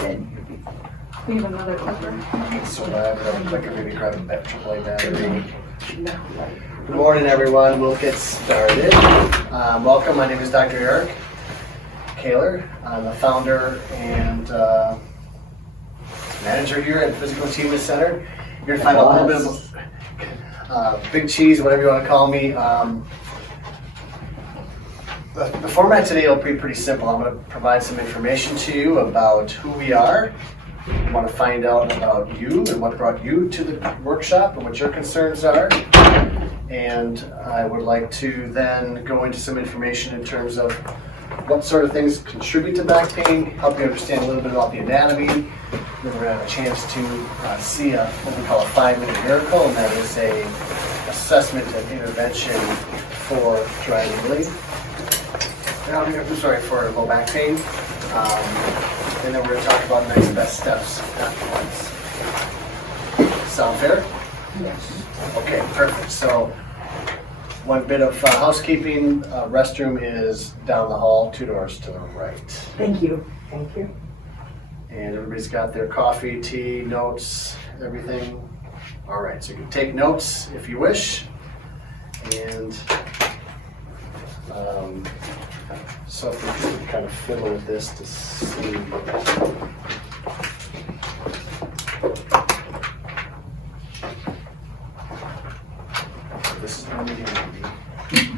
Good. We have another clipper. So I have a clicker here to grab a AAA battery. Good morning, everyone. We'll get started. Welcome. My name is Dr. Eric Kaler. I'm the founder and manager here at Physical Achievement Center. You're going to find out a little bit of Big Cheese, whatever you want to call me. The format today will be pretty simple. I'm going to provide some information to you about who we are. I want to find out about you and what brought you to the workshop and what your concerns are. And I would like to then go into some information in terms of what sort of things contribute to back pain, help you understand a little bit about the anatomy. Then we're going to have a chance to see what we call a 5-minute miracle, and that is a assessment and intervention for dry needling. I'm sorry, for low back pain. And then we're going to talk about next best steps afterwards. Sound fair? Yes. Okay, perfect. So one bit of housekeeping. Restroom is down the hall, 2 doors to the right. Thank you. Thank you. And everybody's got their coffee, tea, notes, everything. All right, so you can take notes if you wish. And so if we can kind of fiddle with this to see. This is one medium maybe.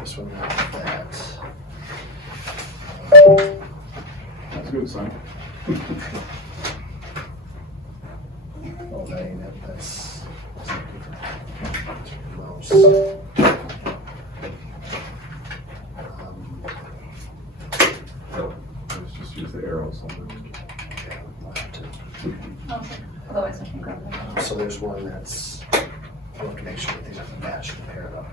This one not that. That's a good sign. Oh, that's mouse. Let's just use the arrow something. Otherwise I can grab it. So there's one that's, I have to make sure that these are matched and paired up.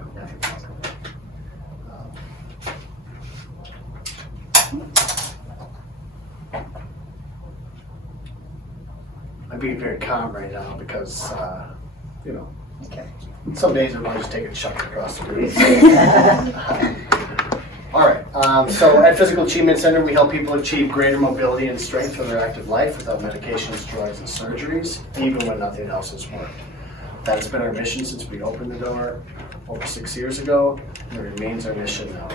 I'm being very calm right now because, you know, Okay. some days I want to just take a chunk across the room. All right, so at Physical Achievement Center, we help people achieve greater mobility and strength for their active life without medications, drugs, and surgeries, even when nothing else has worked. That's been our mission since we opened the door over 6 years ago, and it remains our mission now.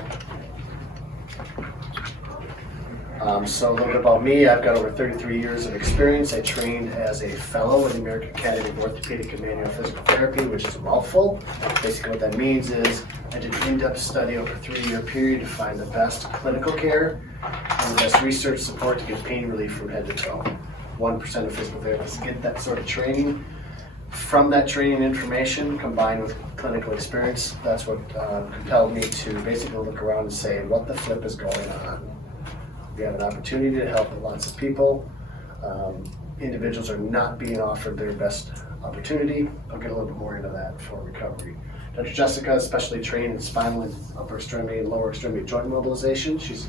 So a little bit about me. I've got over 33 years of experience. I trained as a fellow with the American Academy of Orthopedic and Manual Physical Therapy, which is a mouthful. Basically what that means is I did an in-depth study over a 3-year period to find the best clinical care and the best research support to get pain relief from head to toe. 1% of physical therapists get that sort of training. From that training information combined with clinical experience, that's what compelled me to basically look around and say, what the flip is going on? We have an opportunity to help lots of people. Individuals are not being offered their best opportunity. I'll get a little bit more into that for recovery. Dr. Jessica is specially trained in spinal and upper extremity and lower extremity joint mobilization. She's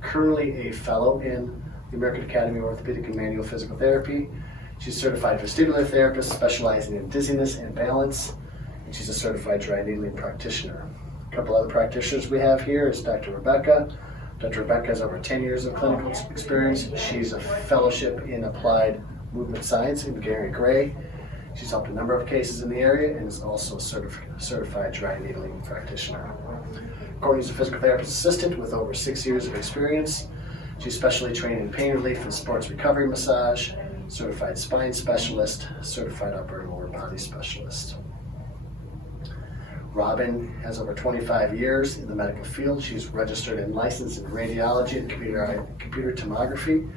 currently a fellow in the American Academy of Orthopedic and Manual Physical Therapy. She's a certified vestibular therapist specializing in dizziness and balance. And she's a certified dry needling practitioner. A couple other practitioners we have here is Dr. Rebecca. Dr. Rebecca has over 10 years of clinical experience. She's a fellowship in applied movement science in Gary Gray. She's helped a number of cases in the area and is also a certified dry needling practitioner. Courtney's a physical therapist assistant with over 6 years of experience. She's specially trained in pain relief and sports recovery massage, certified spine specialist, certified upper and lower body specialist. Robin has over 25 years in the medical field. She's registered and licensed in radiology and computer tomography.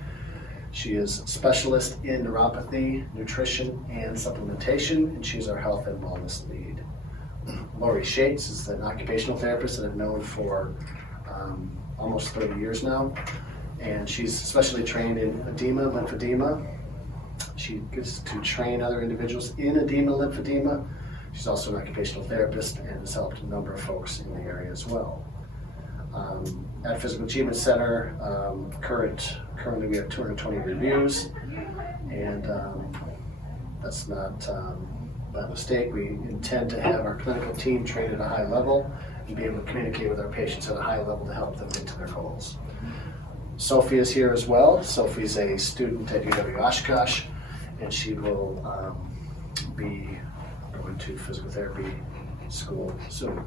She is a specialist in neuropathy, nutrition, and supplementation, and she's our health and wellness lead. Lori Shates is an occupational therapist that I've known for almost 30 years now, and she's specially trained in edema, lymphedema. She gets to train other individuals in edema, lymphedema. She's also an occupational therapist and has helped a number of folks in the area as well. At Physical Achievement Center, currently we have 220 reviews, and that's not a mistake. We intend to have our clinical team trained at a high level and be able to communicate with our patients at a high level to help them get to their goals. Sophie is here as well. Sophie's a student at UW Oshkosh, and she will be going to physical therapy school soon.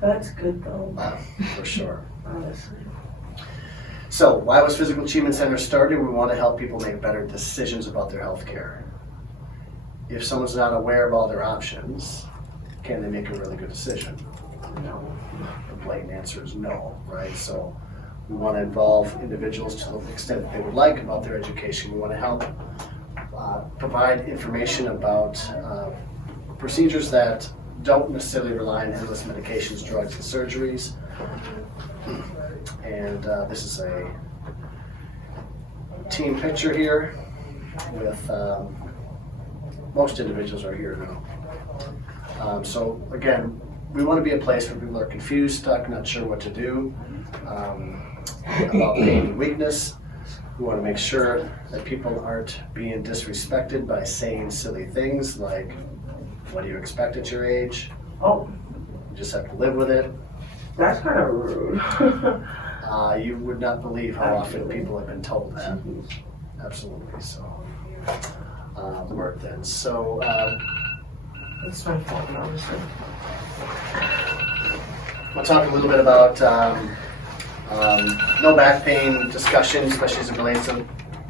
That's good though, For sure. honestly. So, why was Physical Achievement Center started? We want to help people make better decisions about their health care. If someone's not aware of all their options, can they make a really good decision? No. The blatant answer is no, right? So we want to involve individuals to the extent that they would like about their education. We want to help provide information about procedures that don't necessarily rely on endless medications, drugs, and surgeries. And this is a team picture here with most individuals are here now. So again, we want to be a place where people are confused, stuck, not sure what to do about pain and weakness. We want to make sure that people aren't being disrespected by saying silly things like, what do you expect at your age? Oh, You just have to live with it. that's kind of rude. You would not believe how often people have been told that. Absolutely. So, work then. So, It's my fault, honestly. we'll talk a little bit about no back pain discussion, especially as it relates to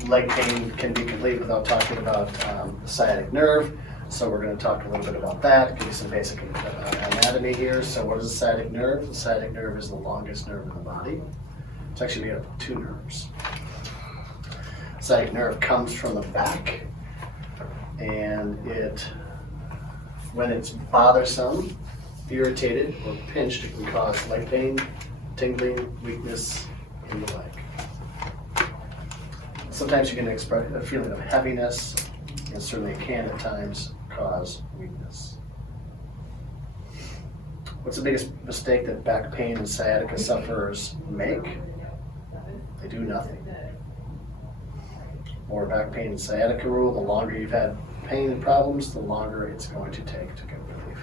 leg pain, can be complete without talking about the sciatic nerve. So we're going to talk a little bit about that, give you some basic anatomy here. So what is the sciatic nerve? The sciatic nerve is the longest nerve in the body. It's actually made up of two nerves. Sciatic nerve comes from the back, and when it's bothersome, irritated, or pinched, it can cause leg pain, tingling, weakness in the leg. Sometimes you can express a feeling of heaviness, and certainly it can at times cause weakness. What's the biggest mistake that back pain and sciatica sufferers make? They do nothing. More back pain and sciatica rule, the longer you've had pain and problems, the longer it's going to take to get relief.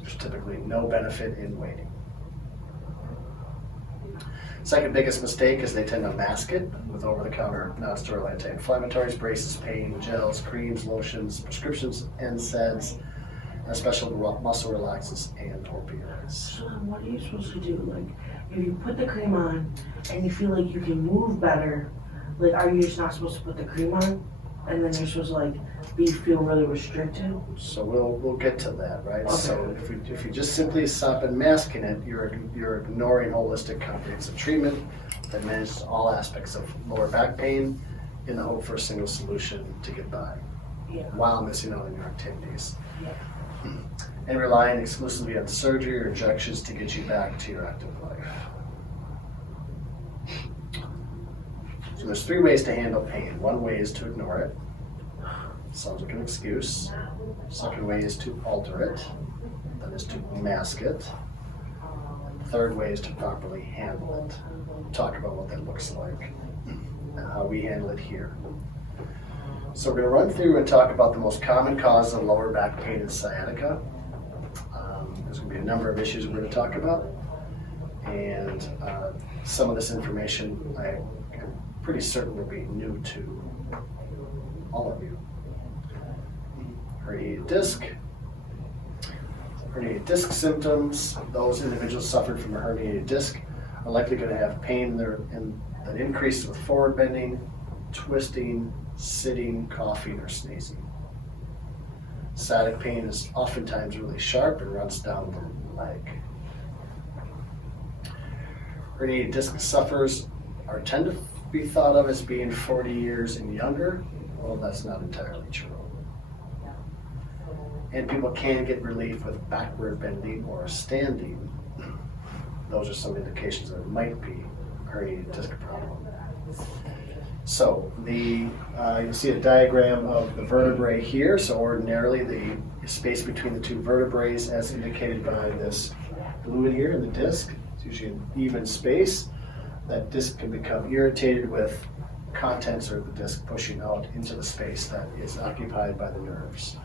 There's typically no benefit in waiting. Second biggest mistake is they tend to mask it with over-the-counter non-steroidal anti-inflammatories, braces, pain, gels, creams, lotions, prescriptions, NSAIDs, and special muscle relaxants and opioids. So then what are you supposed to do? Like, if you put the cream on and you feel like you can move better, like, are you just not supposed to put the cream on? And then you're supposed to, like, feel really restricted? So we'll get to that, right? Okay. So if you just simply stop and masking it, you're ignoring holistic comprehensive treatment that manages all aspects of lower back pain in the hope for a single solution to get by, Yeah. while missing out on your activities. Yeah. And relying exclusively on surgery or injections to get you back to your active life. So there's three ways to handle pain. One way is to ignore it. Sounds like an excuse. Second way is to alter it. That is to mask it. Third way is to properly handle it. We'll talk about what that looks like and how we handle it here. So we're going to run through and talk about the most common causes of lower back pain and sciatica. There's going to be a number of issues we're going to talk about. And some of this information I'm pretty certain will be new to all of you. Herniated disc. Herniated disc symptoms. Those individuals suffering from a herniated disc are likely going to have pain that increases with forward bending, twisting, sitting, coughing, or sneezing. Sciatic pain is oftentimes really sharp and runs down the leg. Herniated disc sufferers tend to be thought of as being 40 years and younger. Well, that's not entirely true. And people can get relief with backward bending or standing. Those are some indications that it might be a herniated disc problem. So you'll see a diagram of the vertebrae here. So ordinarily the space between the two vertebrae, as indicated by this blue in here in the disc, it's usually an even space. That disc can become irritated with contents of the disc pushing out into the space that is occupied by the nerves.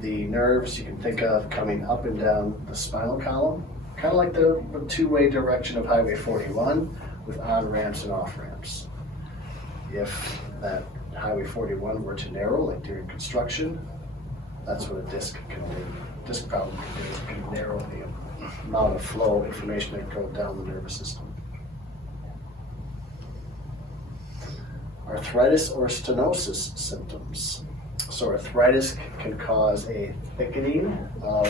The nerves you can think of coming up and down the spinal column kind of like the two-way direction of Highway 41 with on-ramps and off-ramps. If that Highway 41 were to narrow, like during construction, that's what a disc problem can do. It can narrow the amount of flow of information that goes down the nervous system. Arthritis or stenosis symptoms. So arthritis can cause a thickening of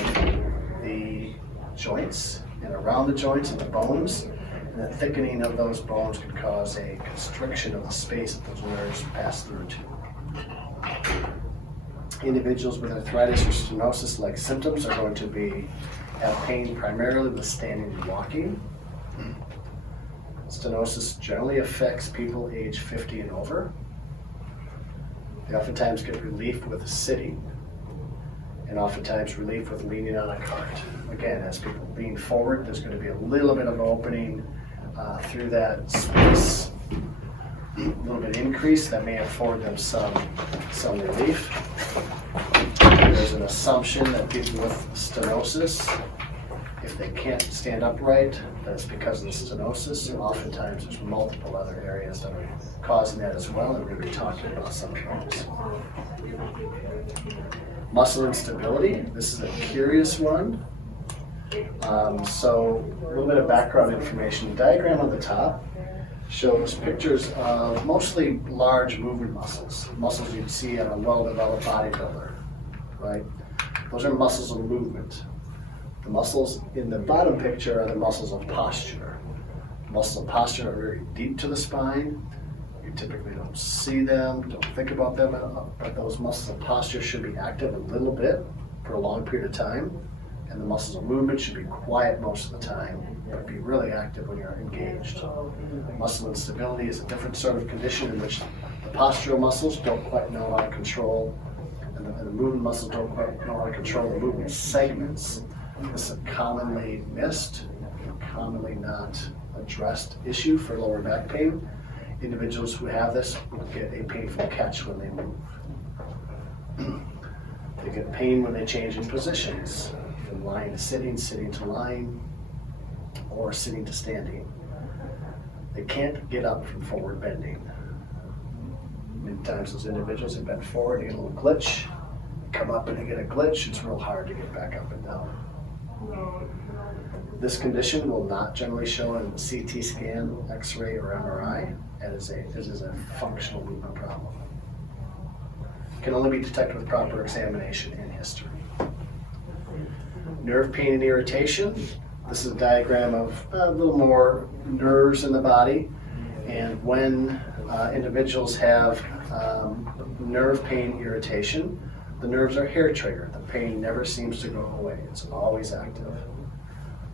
the joints and around the joints and the bones. And the thickening of those bones can cause a constriction of the space that those nerves pass through to. Individuals with arthritis or stenosis-like symptoms are going to have pain primarily with standing and walking. Stenosis generally affects people age 50 and over. They oftentimes get relief with sitting, and oftentimes relief with leaning on a cart. Again, as people lean forward, there's going to be a little bit of an opening through that space, a little bit increase that may afford them some relief. There's an assumption that people with stenosis, if they can't stand upright, that's because of the stenosis, and oftentimes there's multiple other areas that are causing that as well, and we're going to be talking about some of those. Muscle instability, this is a curious one. So a little bit of background information. The diagram on the top shows pictures of mostly large movement muscles you'd see in a well-developed bodybuilder, right? Those are muscles of movement. The muscles in the bottom picture are the muscles of posture. Muscles of posture are very deep to the spine. You typically don't see them, don't think about them, but those muscles of posture should be active a little bit for a long period of time, and the muscles of movement should be quiet most of the time, but be really active when you're engaged. Muscle instability is a different sort of condition in which the postural muscles don't quite know how to control, and the movement muscles don't quite know how to control the movement segments. This is a commonly missed, commonly not addressed issue for lower back pain. Individuals who have this will get a painful catch when they move. They get pain when they change in positions, from lying to sitting, sitting to lying, or sitting to standing. They can't get up from forward bending. Many times those individuals have bent forward, they get a little glitch, come up and they get a glitch, it's real hard to get back up and down. This condition will not generally show in CT scan, X-ray, or MRI. This is a functional movement problem. It can only be detected with proper examination and history. Nerve pain and irritation. This is a diagram of a little more nerves in the body. And when individuals have nerve pain irritation, the nerves are hair triggered. The pain never seems to go away. It's always active.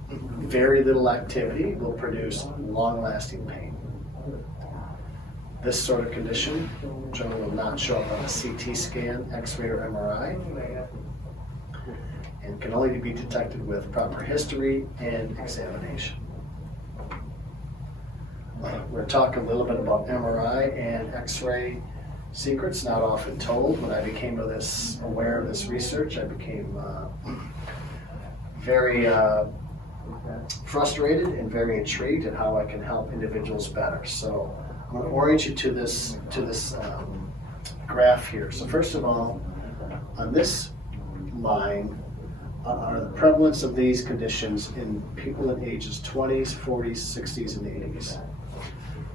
Very little activity will produce long-lasting pain. This sort of condition generally will not show up on a CT scan, X-ray, or MRI, and can only be detected with proper history and examination. We're going to talk a little bit about MRI and X-ray secrets not often told. When I became aware of this research, I became very frustrated and very intrigued at how I can help individuals better. So I'm going to orient you to this graph here. So first of all, on this line are the prevalence of these conditions in people in ages 20s, 40s, 60s, and 80s.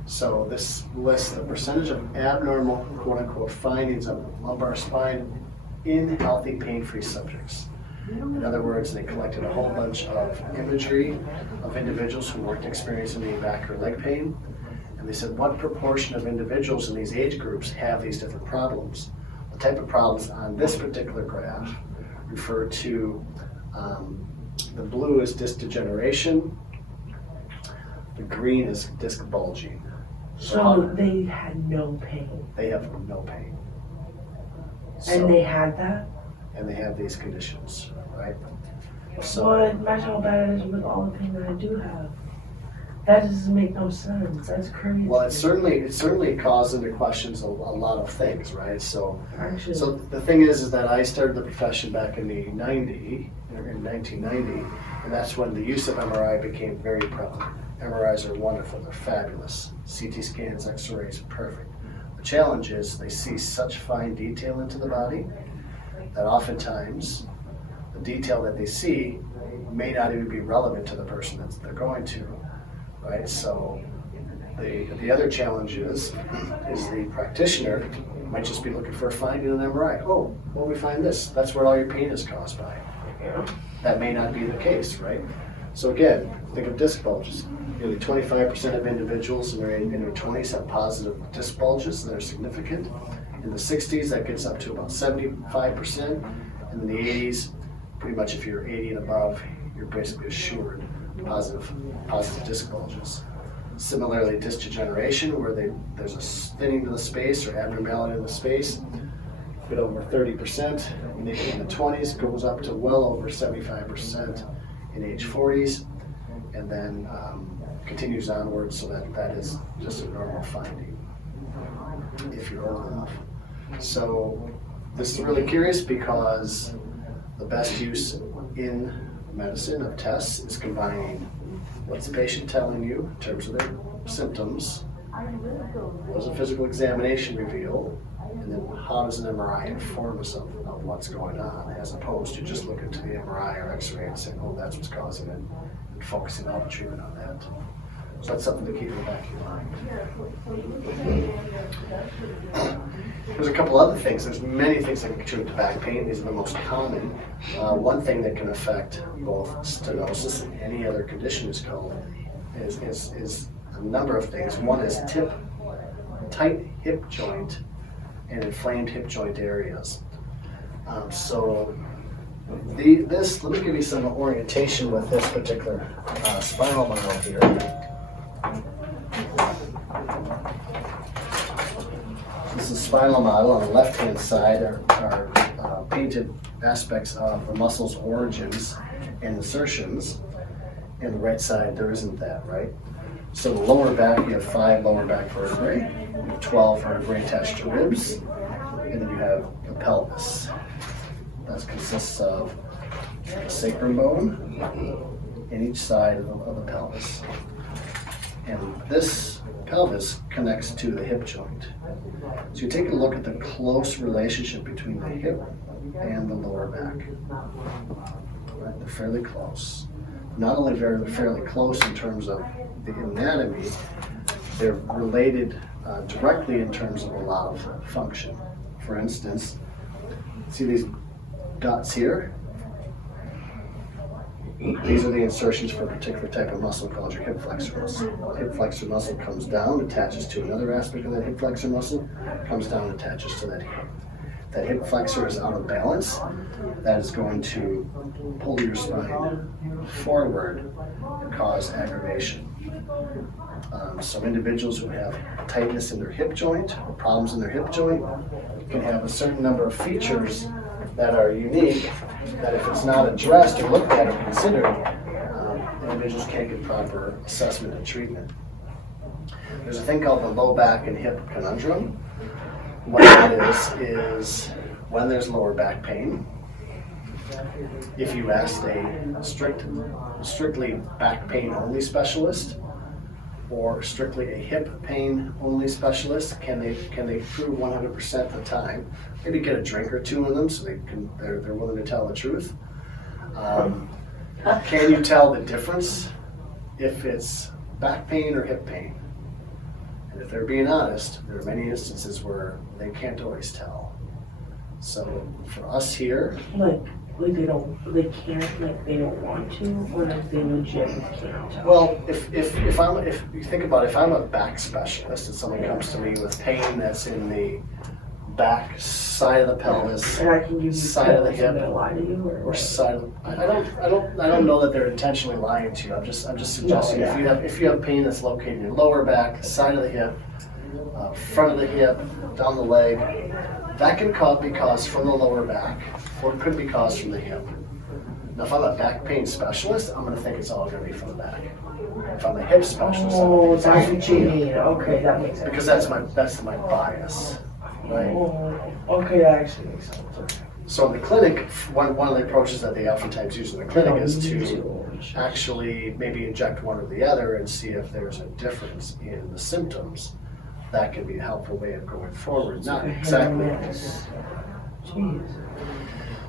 So this lists the percentage of abnormal, quote-unquote, findings of the lumbar spine in healthy, pain-free subjects. In other words, they collected a whole bunch of imagery of individuals who weren't experiencing any back or leg pain, and they said, what proportion of individuals in these age groups have these different problems? The type of problems on this particular graph refer to, the blue is disc degeneration, the green is disc bulging. So they had no pain. They have no pain. And they had that? And they have these conditions, right? Well, imagine how bad it is with all the pain that I do have. That doesn't make no sense. That's crazy. Well, it certainly calls into questions a lot of things, right? So the thing is that I started the profession back in 1990, And that's when the use of MRI became very prevalent. MRIs are wonderful, they're fabulous. CT scans, X-rays, perfect. The challenge is they see such fine detail into the body that oftentimes the detail that they see may not even be relevant to the person that they're going to, right? So the other challenge is the practitioner might just be looking for a finding in an MRI. Oh, well, we find this. That's where all your pain is caused by. That may not be the case, right? So again, think of disc bulges. Nearly 25% of individuals in their 20s have positive disc bulges, and they're significant. In the 60s, that gets up to about 75%. And in the 80s, pretty much if you're 80 and above, you're basically assured positive disc bulges. Similarly, disc degeneration, where there's a thinning of the space or abnormality in the space, a bit over 30% in the 20s, goes up to well over 75% in age 40s, and then continues onwards, so that is just a normal finding if you're old enough. So this is really curious because the best use in medicine of tests is combining what's the patient telling you in terms of their symptoms, what does a physical examination reveal, and then how does an MRI inform us of what's going on, as opposed to just looking to the MRI or X-ray and saying, oh, that's what's causing it, and focusing all the treatment on that. So that's something to keep in the back of your mind. There's a couple other things. There's many things that can contribute to back pain. These are the most common. One thing that can affect both stenosis and any other condition is a number of things. One is tight hip joint and inflamed hip joint areas. Let me give you some orientation with this particular spinal model here. This is a spinal model. On the left-hand side are painted aspects of the muscle's origins and insertions. And the right side, there isn't that, right? So the lower back, you have 5 lower back vertebrae, you have 12 vertebrae attached to ribs, and then you have the pelvis. That consists of the sacrum bone in each side of the pelvis. And this pelvis connects to the hip joint. So you take a look at the close relationship between the hip and the lower back. Right? They're fairly close. Not only fairly close in terms of the anatomy, they're related directly in terms of a lot of function. For instance, see these dots here? These are the insertions for a particular type of muscle called your hip flexor muscle. The hip flexor muscle comes down, attaches to another aspect of that hip flexor muscle, comes down and attaches to that hip. That hip flexor is out of balance. That is going to pull your spine forward and cause aggravation. Some individuals who have tightness in their hip joint or problems in their hip joint can have a certain number of features that are unique that if it's not addressed or looked at or considered, individuals can't get proper assessment and treatment. There's a thing called the low back and hip conundrum. What that is when there's lower back pain, if you ask a strictly back pain only specialist or strictly a hip pain only specialist, can they prove 100% of the time? Maybe get a drink or two in them so they're willing to tell the truth. Can you tell the difference if it's back pain or hip pain? And if they're being honest, there are many instances where they can't always tell. So for us here, they don't want to, or like they legit can't tell. well, if you think about it, if I'm a back specialist and someone comes to me with pain that's in the back side of the pelvis, And I can give you side of the pills hip, and they'll lie to you, or or side of I don't know that they're intentionally lying to you. I'm just suggesting No, yeah. if you have pain that's located in your lower back, side of the hip, front of the hip, down the leg, that can be caused from the lower back, or it could be caused from the hip. Now, if I'm a back pain specialist, I'm going to think it's all going to be from the back. If I'm a hip specialist, Oh, I'm that's going what to you think it's mean. Okay, that makes sense. because that's my bias, right? Oh, okay, that actually makes sense. So in the clinic, one of the approaches that they oftentimes use in the clinic is to actually maybe inject one or the other and see if there's a difference in the symptoms. That can be a helpful way of going forward. Not exactly. Jeez.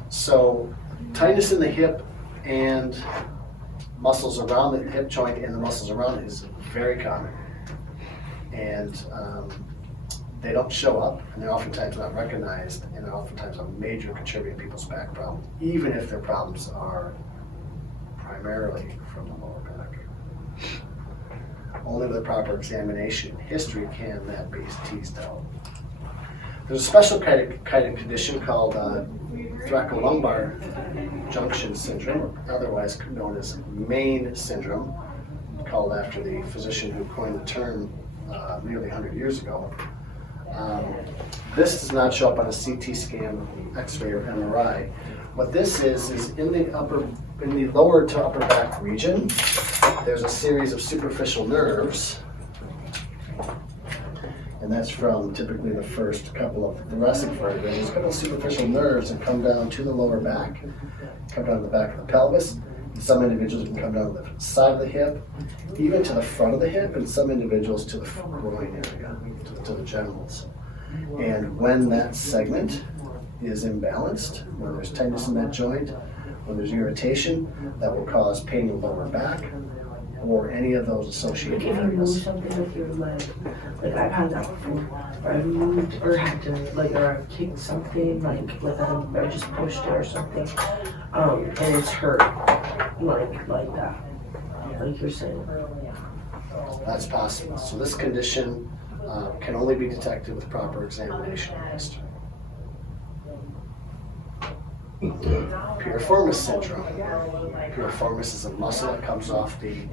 So tightness in the hip and muscles around the hip joint and the muscles around it is very common. And they don't show up, and they're oftentimes not recognized, and they're oftentimes a major contributor to people's back problems, even if their problems are primarily from the lower back. Only with a proper examination and history can that be teased out. There's a special kind of condition called thoracolumbar junction syndrome, otherwise known as Main syndrome, called after the physician who coined the term nearly 100 years ago. This does not show up on a CT scan, X-ray, or MRI. What this is in the lower to upper back region, there's a series of superficial nerves, and that's from typically the first couple of thoracic vertebrae. There's a couple of superficial nerves that come down to the lower back, come down to the back of the pelvis. In some individuals can come down to the side of the hip, even to the front of the hip, and some individuals to the groin area, to the genitals. And when that segment is imbalanced, when there's tightness in that joint, when there's irritation, that will cause pain in the lower back, or any of those associated Like if you move areas. something with your leg, like I've had that before, where I moved or had to, or I kicked something, I just pushed it or something, and it's hurt, like that, like you're saying. That's possible. So this condition can only be detected with proper examination and history. Piriformis syndrome. Piriformis is a muscle that comes off the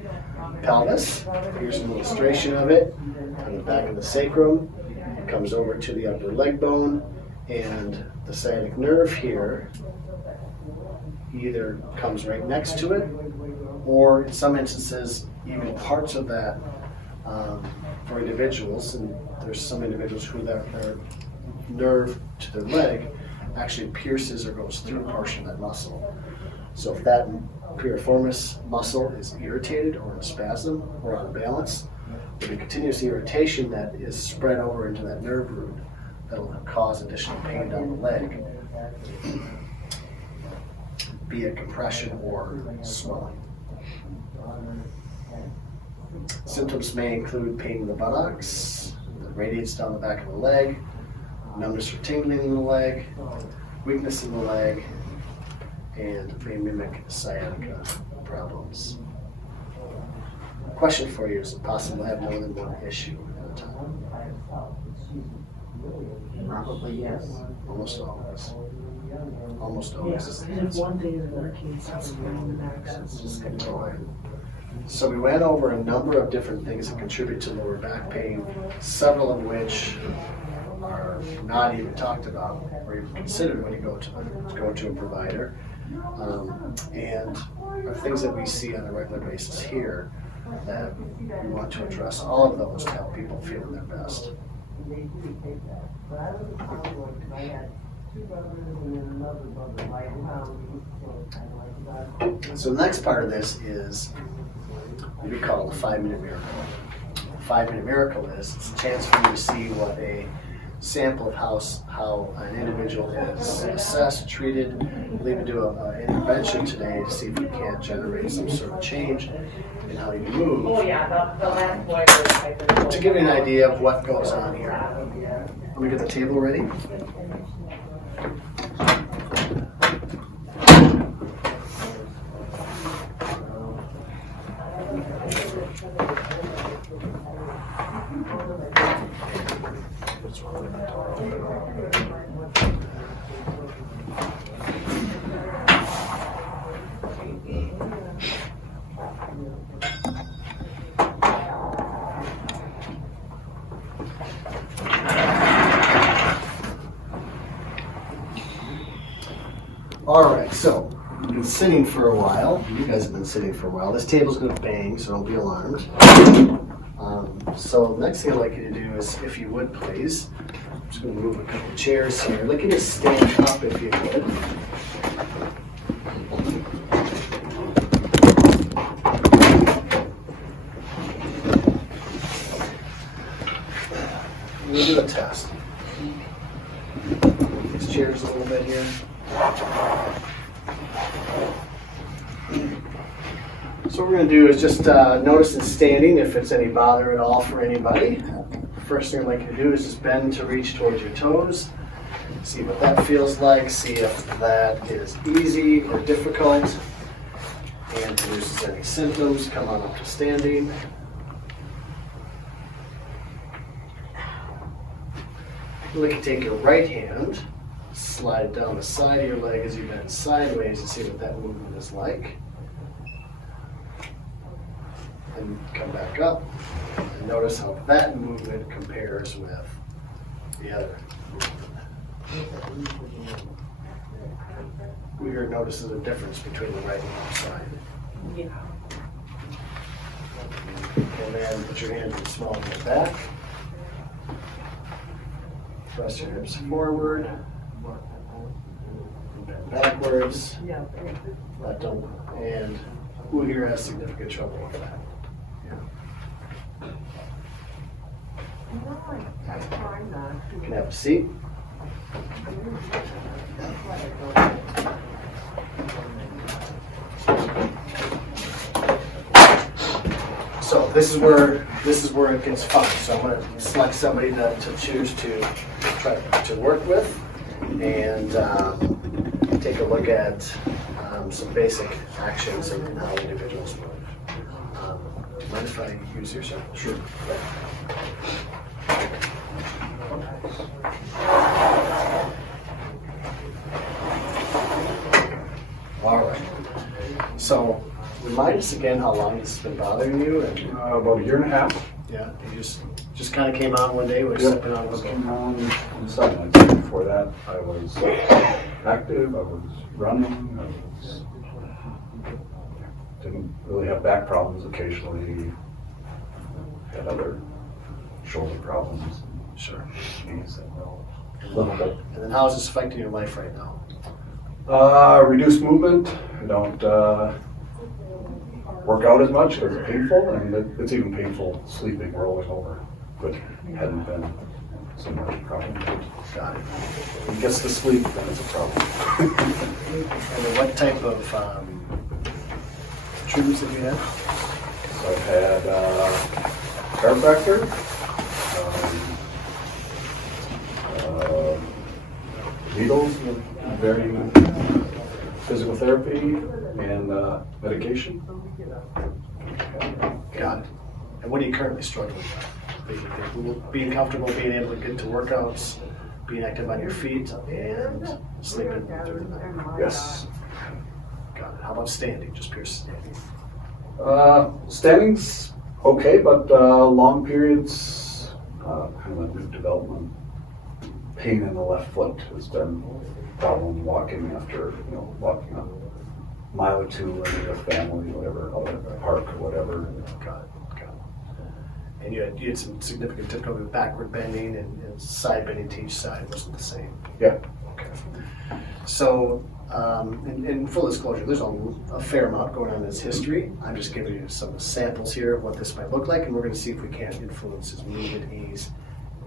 pelvis. Here's an illustration of it on the back of the sacrum. It comes over to the upper leg bone, and the sciatic nerve here either comes right next to it, or in some instances, even parts of that for individuals, and there's some individuals who their nerve to their leg actually pierces or goes through a portion of that muscle. So if that piriformis muscle is irritated or in a spasm or unbalanced, there'll be continuous irritation that is spread over into that nerve root that'll cause additional pain down the leg, be it compression or swelling. Symptoms may include pain in the buttocks that radiates down the back of the leg, numbness or tingling in the leg, weakness in the leg, and may mimic sciatica problems. Question for you: is it possible to have more than one issue at a time? Probably yes. Almost always. Almost Yeah, always. because if one thing is working, it's not going the next. It's just going to go in. So we went over a number of different things that contribute to lower back pain, several of which are not even talked about or even considered when you go to a provider, and are things that we see on a regular basis here that we want to address all of those to help people feel their best. So the next part of this is what we call the 5-minute miracle. The 5-minute miracle is it's a chance for you to see what a sample of how an individual is assessed, treated. We'll even do an intervention today to see if we can't generate some sort of change in how you move. Oh yeah, the last boy was To give you an idea of what goes on here. Let me get the table ready. All right, so we've been sitting for a while. You guys have been sitting for a while. This table's going to bang, so don't be alarmed. So the next thing I'd like you to do is, if you would please, I'm just going to move a couple of chairs here. I'd like you to stand up if you would. we'll do a test. These chairs a little bit here. So what we're going to do is just notice in standing if it's any bother at all for anybody. First thing I'd like you to do is just bend to reach towards your toes. See what that feels like. See if that is easy or difficult. And produces any symptoms. Come on up to standing. You can take your right hand, slide it down the side of your leg as you bend sideways and see what that movement is like. And come back up and notice how that movement compares with the other movement. Who here notices a difference between the right and left side? Yeah. And then put your hands in the small of your back. Press your hips forward. Bend backwards. Let them. And who here has significant trouble with that? You can have a seat. So this is where it gets fun. So I'm going to select somebody to choose to try to work with, and take a look at some basic actions and how individuals move. Do you mind if I use your side? Sure. All right. So remind us again how long this has been bothering you. And, About a year and a half. yeah, you just kind of came on one day. We're Yep. stepping on I one day. came on the sidelines. Before that, I was active, I was running, didn't really have back problems occasionally, had other shoulder problems, Sure. knees that were livable. And then how is this affecting your life right now? Reduced movement, I don't work out as much because it's painful, and it's even painful sleeping, rolling over, but hadn't been so much problem. Got it. When it gets to sleep, then it's a problem. And then what type of treatments have you had? So I've had chiropractor, needles, varying physical therapy, and medication. Got it. And what are you currently struggling with? Being comfortable, being able to get to workouts, being active on your feet, and sleeping through the night. Yes. Got it. How about standing? Just pure standing. Standing's okay, but long periods, kind of a new development. Pain in the left foot has been a problem walking after, walking a mile or two with your family, whatever, out at the park or whatever. Got it. And you had some significant difficulty with backward bending and side bending to each side wasn't the same. Yeah. Okay. So, in full disclosure, there's a fair amount going on in his history. I'm just giving you some samples here of what this might look like, and we're going to see if we can't influence his movement ease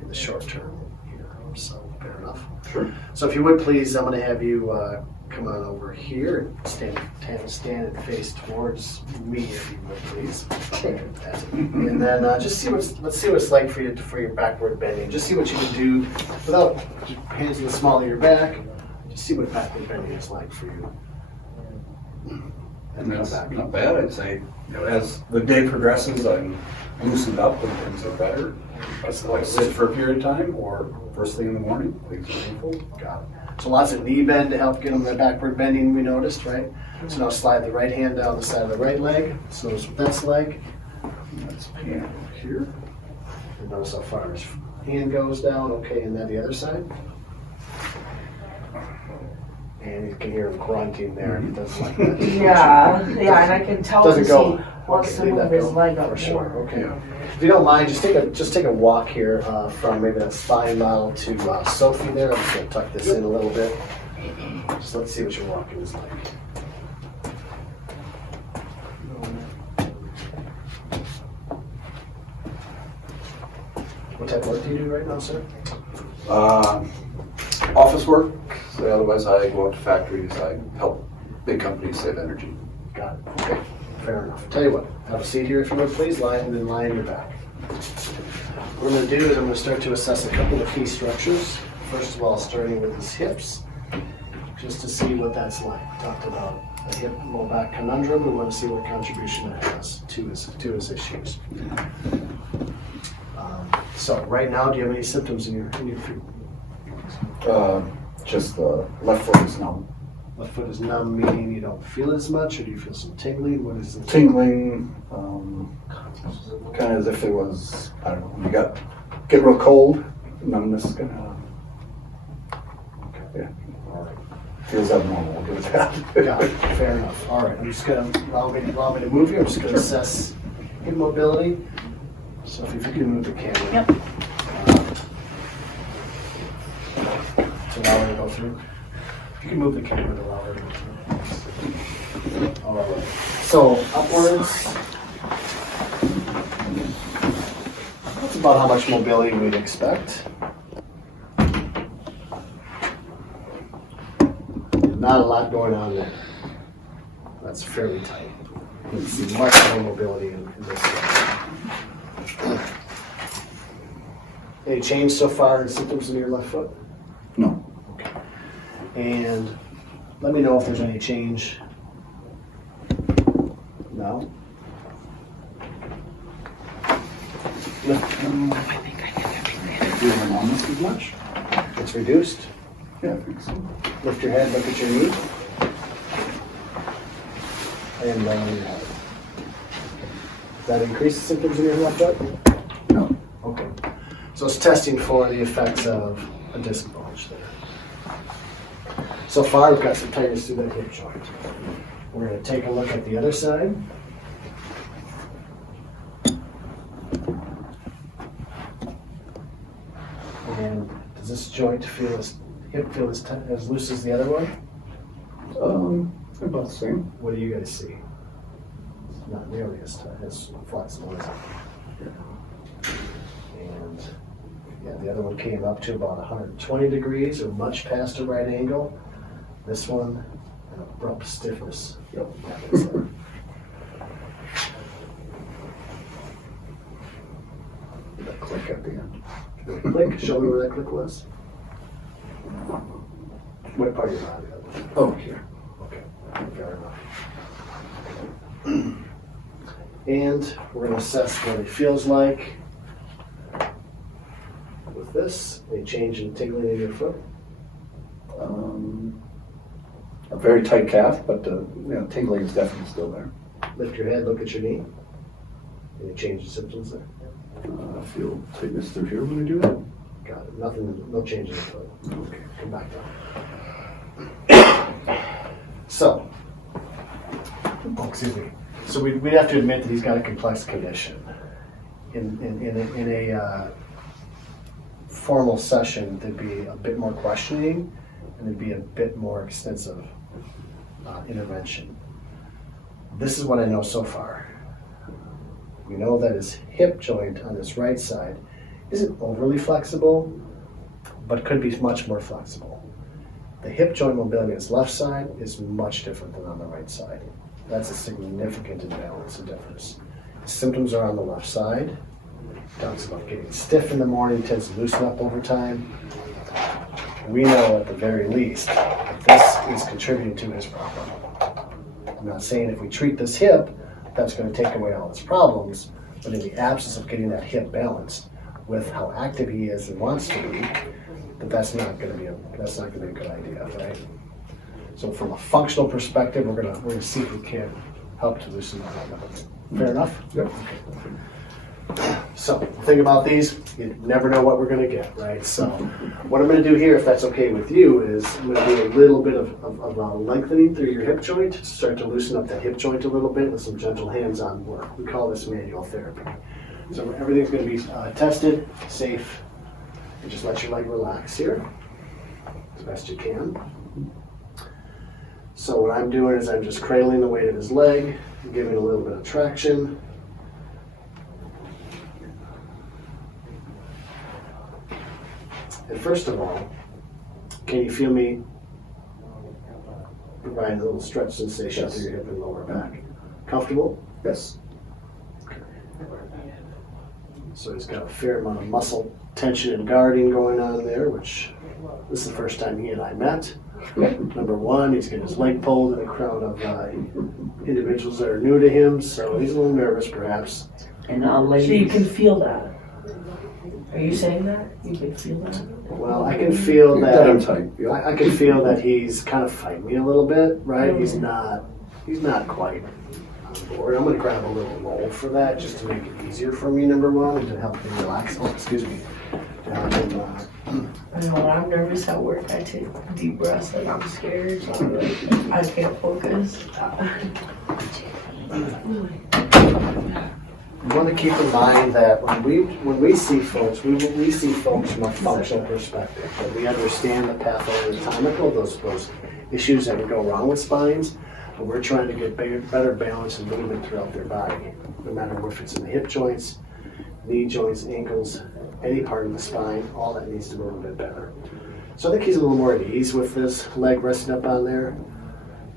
in the short term here. So, fair enough. Sure. So, if you would please, I'm going to have you come on over here and stand and face towards me, if you would please. And then let's see what it's like for your backward bending. Just see what you can do without hands in the small of your back. Just see what backward bending is like for you. And that's not bad, I'd say. As the day progresses, I'm loosened up and things are better. So I sit for a period of time, or first thing in the morning, things are painful. Got it. So lots of knee bend to help get them the backward bending we noticed, right? So now slide the right hand down the side of the right leg. So notice what that's like. That's pain here. And notice how far his hand goes down. Okay, and then the other side. And you can hear him grunting there. He does like that. Yeah, and I can tell Doesn't to go. see wants to leave move that his go, leg up for sure. more. Okay. If you don't mind, just take a walk here from maybe that spine model to Sophie there. I'm just going to tuck this in a little bit. Just let's see what your walking is like. What type of work do you do right now, sir? Office work, so otherwise I go out to factories, I help big companies save energy. Got it. Okay, fair enough. Tell you what, have a seat here if you would, please. Lie and then lie in your back. What I'm going to do is I'm going to start to assess a couple of key structures. First of all, starting with his hips, just to see what that's like. Talked about a hip low back conundrum. We want to see what contribution it has to his issues. So right now, do you have any symptoms in your feet? Just the left foot is numb. Left foot is numb, meaning you don't feel as much, or do you feel some tingling? What is it? Tingling, kind of as if it was, I don't know, you get real cold, numbness kind of, yeah. Feels abnormal, we'll give it that. Got it. Fair enough. All right, I'm just going to allow me to move here. I'm just going to assess hip mobility. So if you can move the camera. Yep. To allow her to go through. If you can move the camera to allow her to go through. All right. So upwards. That's about how much mobility we'd expect. Not a lot going on there. That's fairly tight. You can see much more mobility in this one. Any change so far in symptoms in your left foot? No. Okay. And let me know if there's any change. No? Lift. Do you have numbness as much? It's reduced. Yeah, I think so. Lift your head, look at your knee. And lower your head. Does that increase the symptoms in your left foot? No. Okay. So it's testing for the effects of a disc bulge there. So far, we've got some tightness through that hip joint. We're going to take a look at the other side. And does this joint feel hip feel as loose as the other one? About the same. What do you guys see? It's not nearly as flexible, is it? And yeah, the other one came up to about 120 degrees or much past a right angle. This one, an abrupt stiffness. Yep. That click at the end. Click, show me where that click was. What part of your body? Oh, here. Okay, fair enough. And we're going to assess what it feels like with this. A change in tingling in your foot. A very tight calf, but tingling is definitely still there. Lift your head, look at your knee. Any change in symptoms there? I feel tightness through here when I do that. Got it. Nothing, no change in the foot. Okay, come back down. So, oh, excuse me. So we'd have to admit that he's got a complex condition. In a formal session, there'd be a bit more questioning and there'd be a bit more extensive intervention. This is what I know so far. We know that his hip joint on his right side isn't overly flexible, but could be much more flexible. The hip joint mobility on his left side is much different than on the right side. That's a significant imbalance and difference. His symptoms are on the left side. Talks about getting stiff in the morning, tends to loosen up over time. We know at the very least that this is contributing to his problem. I'm not saying if we treat this hip, that's going to take away all his problems, but in the absence of getting that hip balanced with how active he is and wants to be, that's not going to be a good idea, right? So from a functional perspective, we're going to see if we can help to loosen that up. Fair enough? Yep. So the thing about these, you never know what we're going to get, right? So what I'm going to do here, if that's okay with you, is I'm going to do a little bit of lengthening through your hip joint to start to loosen up that hip joint a little bit with some gentle hands-on work. We call this manual therapy. So everything's going to be tested, safe, and just let your leg relax here as best you can. So what I'm doing is I'm just cradling the weight of his leg, giving it a little bit of traction. And first of all, can you feel me providing a little stretch sensation Yes. through your hip and lower back? Comfortable? Yes. So he's got a fair amount of muscle tension and guarding going on there, which this is the first time he and I met. Number one, he's getting his leg pulled in a crowd of individuals that are new to him, so he's a little nervous perhaps. And all So you ladies. can feel that. Are you saying that? You can feel that? Well, I can feel That I'm that, tight. Yeah. I can feel that he's kind of fighting me a little bit, right? He's not quite on board. I'm gonna grab a little roll for that, just to make it easier for me, number one, and to help him relax. Oh, excuse me. I know when I'm nervous at work, I take deep breaths like I'm scared, so I'm like, I can't focus. You want to keep in mind that when we see folks, we see folks from a functional perspective, that we understand the pathoanatomical, those issues that would go wrong with spines, but we're trying to get better balance and movement throughout their body, no matter if it's in the hip joints, knee joints, ankles, any part of the spine, all that needs to move a bit better. So I think he's a little more at ease with this leg resting up on there,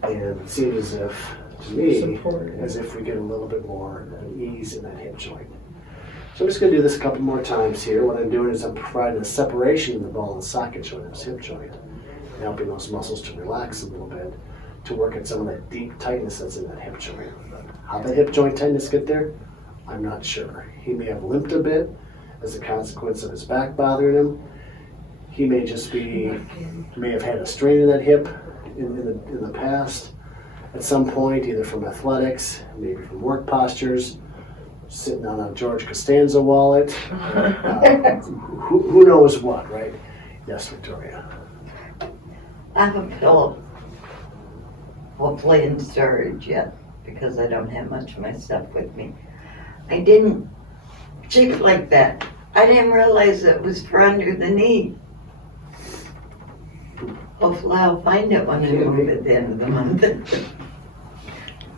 and it seems as if, to me, as if we get a little bit more ease in that hip joint. So I'm just going to do this a couple more times here. What I'm doing is I'm providing a separation in the ball and socket joint of his hip joint, and helping those muscles to relax a little bit, to work at some of that deep tightness that's in that hip joint. How that hip joint tightness get there, I'm not sure. He may have limped a bit as a consequence of his back bothering him. He may just may have had a strain in that hip in the past at some point, either from athletics, maybe from work postures, sitting on a George Costanza wallet, who knows what, right? Yes, Victoria. I haven't felt hopefully in storage yet because I don't have much of my stuff with me. I didn't shake like that. I didn't realize it was for under the knee. Hopefully I'll find it when I move at the end of the month.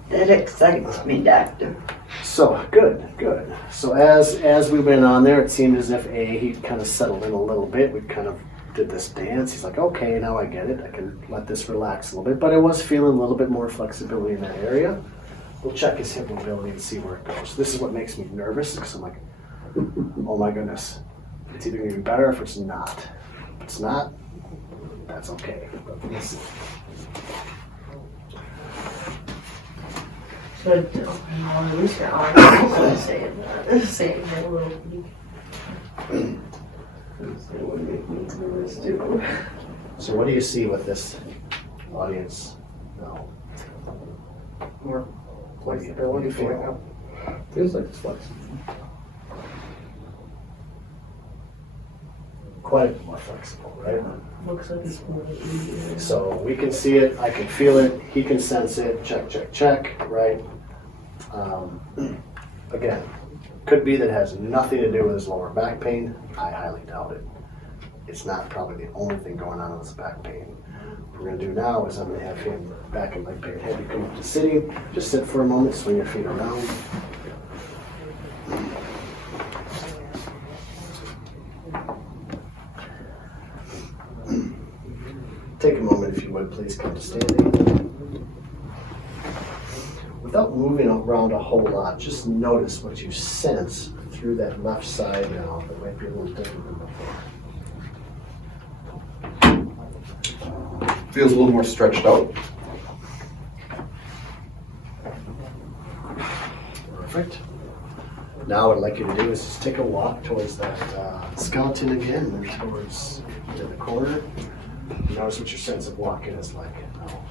That excites me, doctor. So, good. So as we went on there, it seemed as if he'd kind of settled in a little bit. We kind of did this dance. He's like, okay, now I get it. I can let this relax a little bit. But I was feeling a little bit more flexibility in that area. We'll check his hip mobility and see where it goes. This is what makes me nervous, because I'm like, oh my goodness. It's either going to be better if it's not. If it's not, that's okay. But we'll see. So, at least you're honest saying that. Saying that a little bit. It would make me nervous too. So what do you see with this audience now? More What do you feel? Feels like it's flexible. Quite a bit more flexible, right? Looks like it's more easier. So we can see it, I can feel it, he can sense it, check, right? Again, could be that it has nothing to do with his lower back pain. I highly doubt it. It's not probably the only thing going on with his back pain. What we're going to do now is I'm going to have him back in leg pain. Have you come up to sitting. Just sit for a moment, swing your feet around. Take a moment, if you would, please come to standing. Without moving around a whole lot, just notice what you sense through that left side now that might be a little different than before. Feels a little more stretched out. Perfect. Now what I'd like you to do is just take a walk towards that skeleton again, and then towards the corner. Notice what your sense of walking is like now.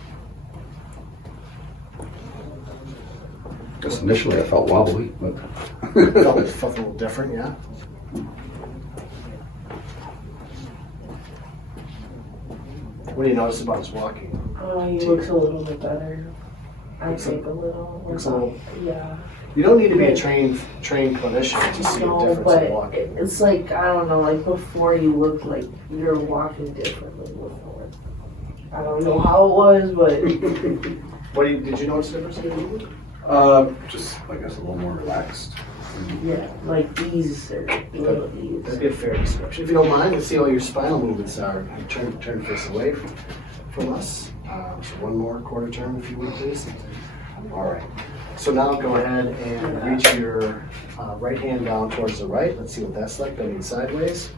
Just initially I felt wobbly, but Felt a little different, yeah? What do you notice about his walking? He looks a little bit better. I think a little. Looks a little. Yeah. You don't need to be a trained clinician to see a No, difference but in walking. it's like, I don't know, like before you looked like you're walking differently before. I don't know how it was, but Did you notice a difference in your movement? just I guess a little more relaxed. Yeah, like these or little That'd these. be a fair description. If you don't mind, let's see all your spinal movements are. Turn face away from us. So one more quarter turn, if you would, please. All right. So now go ahead and reach your right hand down towards the right. Let's see what that's like, bending sideways.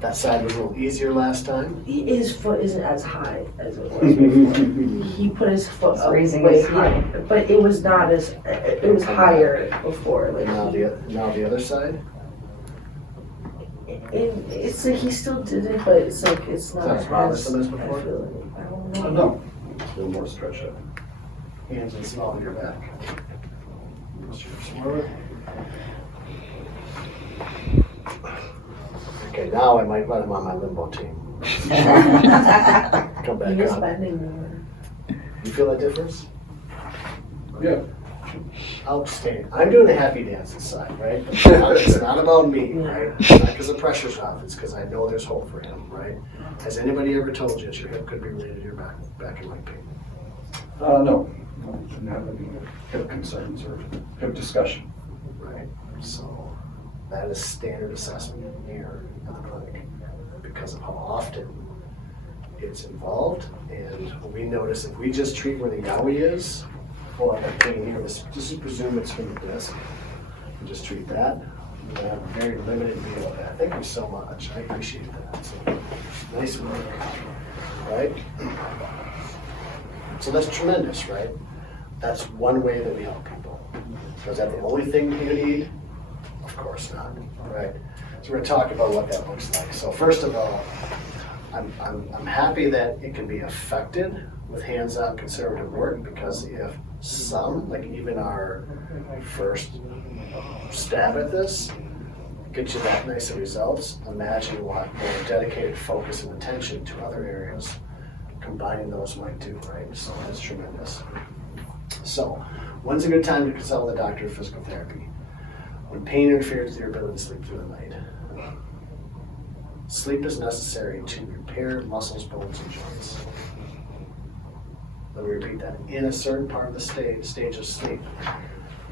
That side was a little easier last time. His foot isn't as high as it was before. He put his foot up raising way his feet. high, but it was not as, it was higher before. Like Now the other side. it's like he still did it, but it's like it's not Not as bothersome as I before? feel like, I don't know. No, it's a little more stretch out. Hands and small on your back. Forward. Okay, now I might let him on my limbo team. Come He back is up. bending more. You feel that difference? Yeah. Outstanding. I'm doing a happy dance inside, right? It's not about me, right? It's not because the pressure's off. It's because I know there's hope for him, right? Has anybody ever told you that your hip could be related to your back and leg pain? No, didn't have any hip concerns or hip discussion. Right. So that is standard assessment here at the clinic because of how often it's involved. And we notice if we just treat where the yowie is, well, I got pain here, just presume it's from the disc. We just treat that. We have a very limited view of that. Thank you so much. I appreciate that. So, nice work. Right? So that's tremendous, right? That's one way that we help people. So is that the only thing you need? Of course not, right? So we're going to talk about what that looks like. So first of all, I'm happy that it can be affected with hands-on conservative work because if some, like even our first stab at this, get you that nice of results, imagine what more dedicated focus and attention to other areas combining those might do, right? So that's tremendous. So, when's a good time to consult with a doctor of physical therapy? When pain interferes with your ability to sleep through the night. Sleep is necessary to repair muscles, bones, and joints. Let me repeat that. In a certain part of the stage of sleep,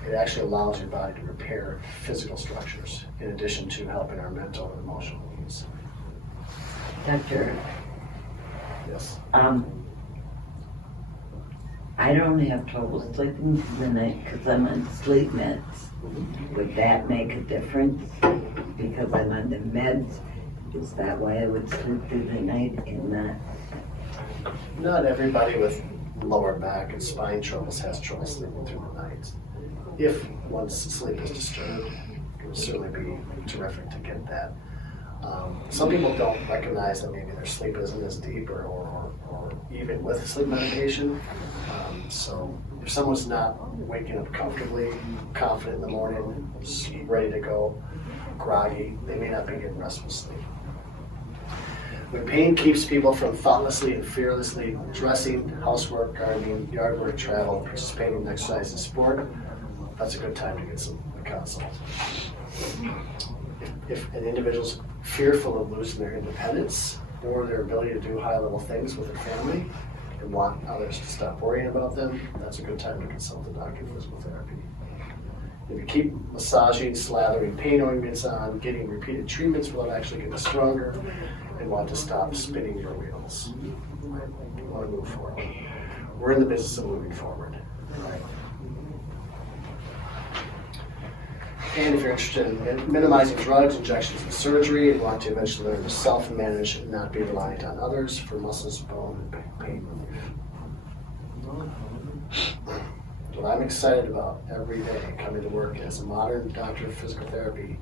it actually allows your body to repair physical structures in addition to helping our mental and emotional needs. Doctor, Yes. I don't have trouble sleeping through the night because I'm on sleep meds. Would that make a difference? Because I'm on the meds, is that why I would sleep through the night and not? Not everybody with lower back and spine troubles has trouble sleeping through the night. If one's sleep is disturbed, it would certainly be terrific to get that. Some people don't recognize that maybe their sleep isn't as deep or even with sleep medication. So if someone's not waking up comfortably, confident in the morning, ready to go, groggy, they may not be getting restful sleep. When pain keeps people from thoughtlessly and fearlessly dressing, housework, gardening, yard work, travel, participating in exercise and sport, that's a good time to get a consult. If an individual's fearful of losing their independence or their ability to do high-level things with their family and want others to stop worrying about them, that's a good time to consult a doctor of physical therapy. If you keep massaging, slathering pain ointments on, getting repeated treatments without actually getting stronger, and want to stop spinning your wheels, you want to move forward. We're in the business of moving forward, right? And if you're interested in minimizing drugs, injections, and surgery, and want to eventually learn to self-manage and not be reliant on others for muscles, bone, and pain relief. What I'm excited about every day coming to work as a modern doctor of physical therapy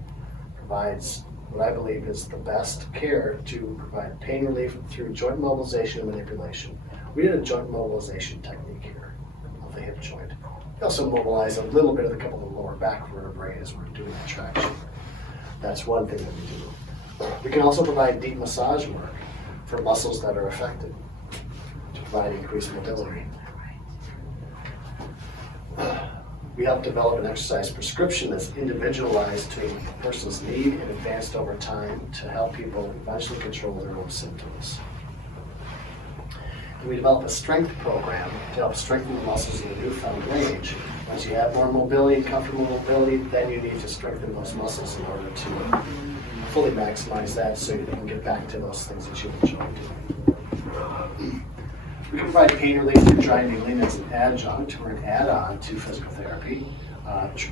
provides what I believe is the best care to provide pain relief through joint mobilization and manipulation. We did a joint mobilization technique here of the hip joint. We also mobilize a little bit of a couple of the lower back vertebrae as we're doing the traction. That's one thing that we do. We can also provide deep massage work for muscles that are affected to provide increased mobility. We help develop an exercise prescription that's individualized to a person's need and advanced over time to help people eventually control their own symptoms. And we develop a strength program to help strengthen the muscles in a newfound range Once you have more mobility, comfortable mobility, then you need to strengthen those muscles in order to fully maximize that so you can get back to those things that you enjoy doing. We can provide pain relief through dry needling as an adjunct or an add-on to physical therapy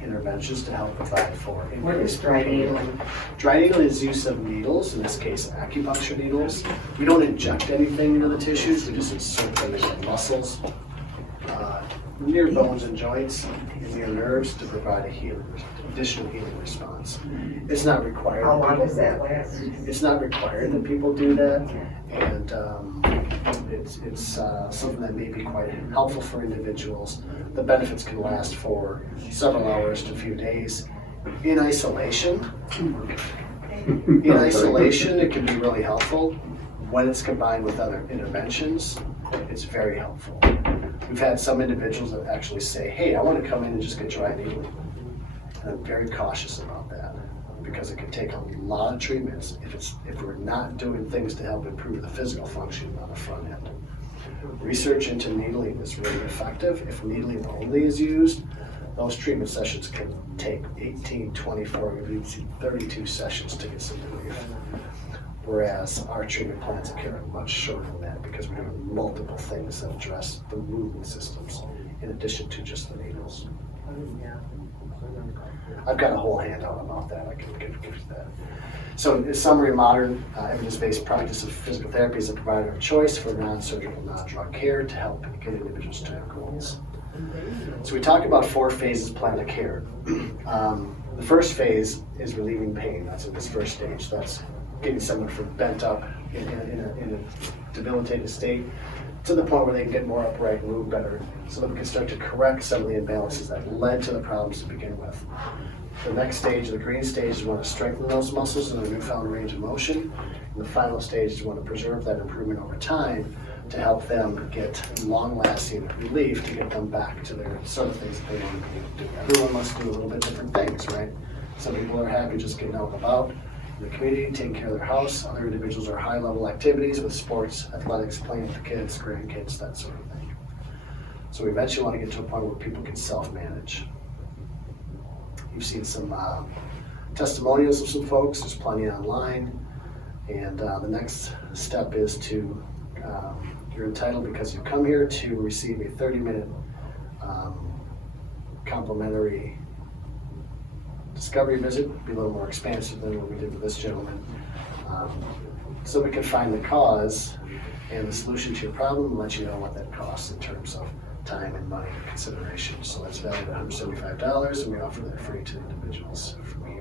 interventions to help provide for What is dry needling? Dry needling is use of needles, in this case acupuncture needles. We don't inject anything into the tissues, we just insert them into the muscles, near bones and joints, and near nerves to provide a additional healing response. It's not required. How long does that last? It's not required that people do that, and it's something that may be quite helpful for individuals. The benefits can last for several hours to a few days. In isolation, it can be really helpful. When it's combined with other interventions, it's very helpful. We've had some individuals that actually say, hey, I want to come in and just get dry needling. And I'm very cautious about that because it can take a lot of treatments if we're not doing things to help improve the physical function on the front end. Research into needling is really effective. If needling only is used, those treatment sessions can take 18, 24, maybe 32 sessions to get some relief. Whereas our treatment plans are much shorter than that because we're doing multiple things that address the movement systems in addition to just the needles. I've got a whole handout about that. I can give you that. So in summary, modern evidence-based practice of physical therapy is a provider of choice for non-surgical, non-drug care to help get individuals to their goals. So we talk about 4 phases plan of care. The first phase is relieving pain. That's in this first stage. That's getting someone from bent up in a debilitated state to the point where they can get more upright and move better so that we can start to correct some of the imbalances that led to the problems to begin with. The next stage, the green stage, is we want to strengthen those muscles in a newfound range of motion. And the final stage is we want to preserve that improvement over time to help them get long-lasting relief to get them back to their sort of things that they want to do. Everyone must do a little bit different things, right? Some people are happy just getting out and about in the community, taking care of their house. Other individuals are high-level activities with sports, athletics, playing with the kids, grandkids, that sort of thing. So we eventually want to get to a point where people can self-manage. You've seen some testimonials of some folks. There's plenty online. And the next step is to, you're entitled because you come here to receive a 30-minute complimentary discovery visit. Be a little more expansive than what we did with this gentleman. So we can find the cause and the solution to your problem and let you know what that costs in terms of time and money consideration. So that's valued at $175, and we offer that free to individuals